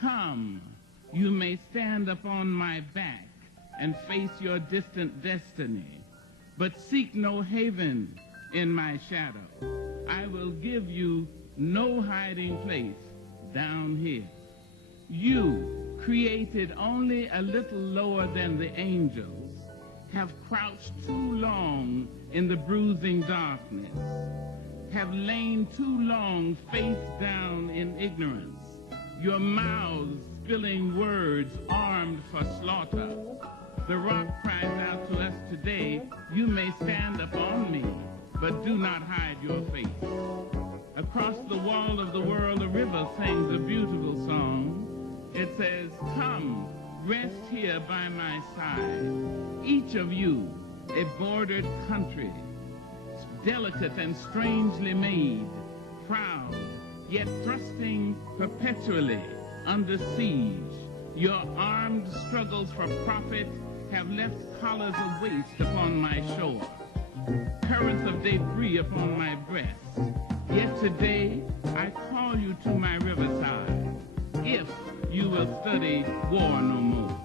Come, you may stand upon my back and face your distant destiny, but seek no haven in my shadow. I will give you no hiding place down here. You, created only a little lower than the angels, have crouched too long in the bruising darkness, have lain too long face down in ignorance, your mouths spilling words armed for slaughter. The rock cries out to us today, you may stand upon me, but do not hide your face. Across the wall of the world, a river sings a beautiful song. It says, come, rest here by my side. Each of you, a bordered country, delicate and strangely made, proud, yet thrusting perpetually under siege. Your armed struggles for profit have left collars of waste upon my shore, currents of debris upon my breast. Yet today I call you to my riverside, if you will study war no more.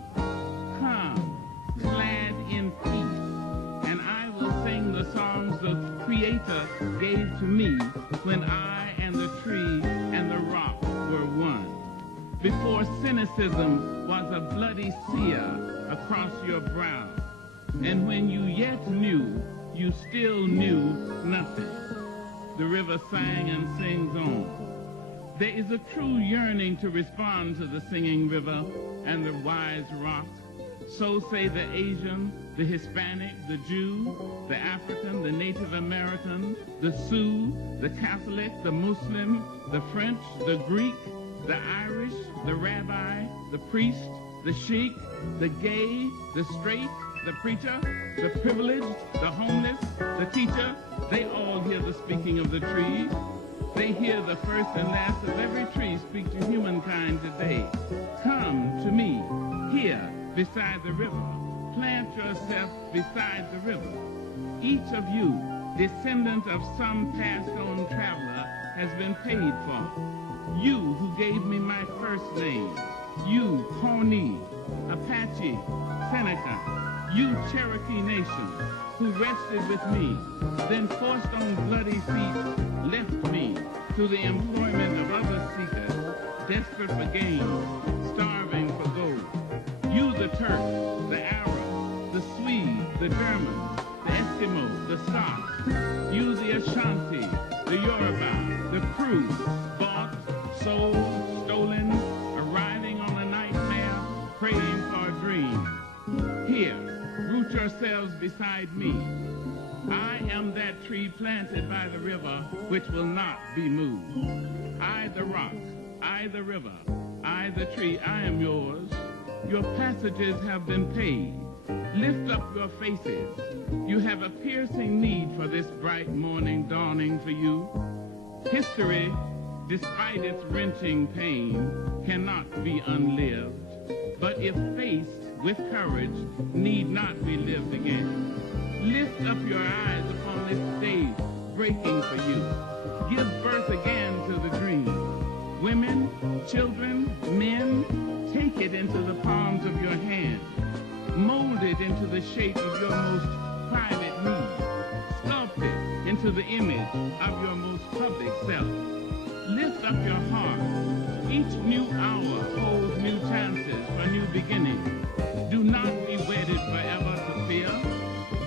Come, clad in peace, and I will sing the songs the Creator gave to me when I and the tree and the rock were one. Before cynicism was a bloody sear across your brow, and when you yet knew, you still knew nothing. The river sang and sings on. There is a true yearning to respond to the singing river and the wise rock. So say the Asian, the Hispanic, the Jew, the African, the Native American, the Sioux, the Catholic, the Muslim, the French, the Greek, the Irish, the rabbi, the priest, the sheik, the gay, the straight, the preacher, the privileged, the homeless, the teacher. They all hear the speaking of the trees. They hear the first and last of every tree speak to humankind today. Come to me, here, beside the river. Plant yourself beside the river. Each of you, descendant of some passed-on traveler, has been paid for. You who gave me my first name. You, Pawnee, Apache, Seneca. You, Cherokee Nation, who rested with me, then forced on bloody feet, left me to the employment of other seekers, desperate for gain, starving for gold. You, the Turk, the Arab, the Swede, the German, the Eskimo, the Scot. You, the Ashanti, the Yoruba, the Kru, bought, sold, stolen, arriving on a nightmare, praying for a dream. Here, root yourselves beside me. I am that tree planted by the river which will not be moved. I the rock, I the river, I the tree, I am yours. Your passages have been paid. Lift up your faces. You have a piercing need for this bright morning dawning for you. History, despite its wrenching pain, cannot be unlived, but if faced with courage, need not be lived again. Lift up your eyes upon this day breaking for you. Give birth again to the dream. Women, children, men, take it into the palms of your hand. Mold it into the shape of your most private need. Sculpt it into the image of your most public self. Lift up your heart. Each new hour holds new chances for new beginnings. Do not be wedded forever to fear,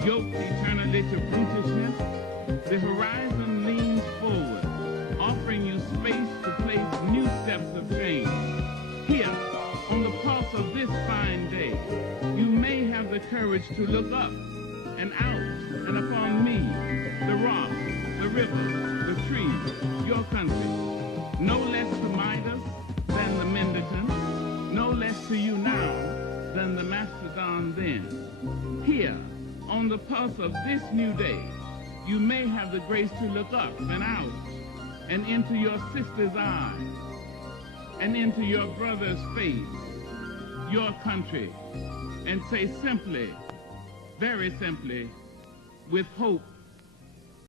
yoked eternally to brutishness. The horizon leans forward, offering you space to place new steps of change. Here, on the pulse of this fine day, you may have the courage to look up and out and upon me, the rock, the river, the tree, your country. No less to Midas than the mendicant, no less to you now than the mastodon then. Here, on the pulse of this new day, you may have the grace to look up and out and into your sister's eyes and into your brother's face, your country, and say simply, very simply, with hope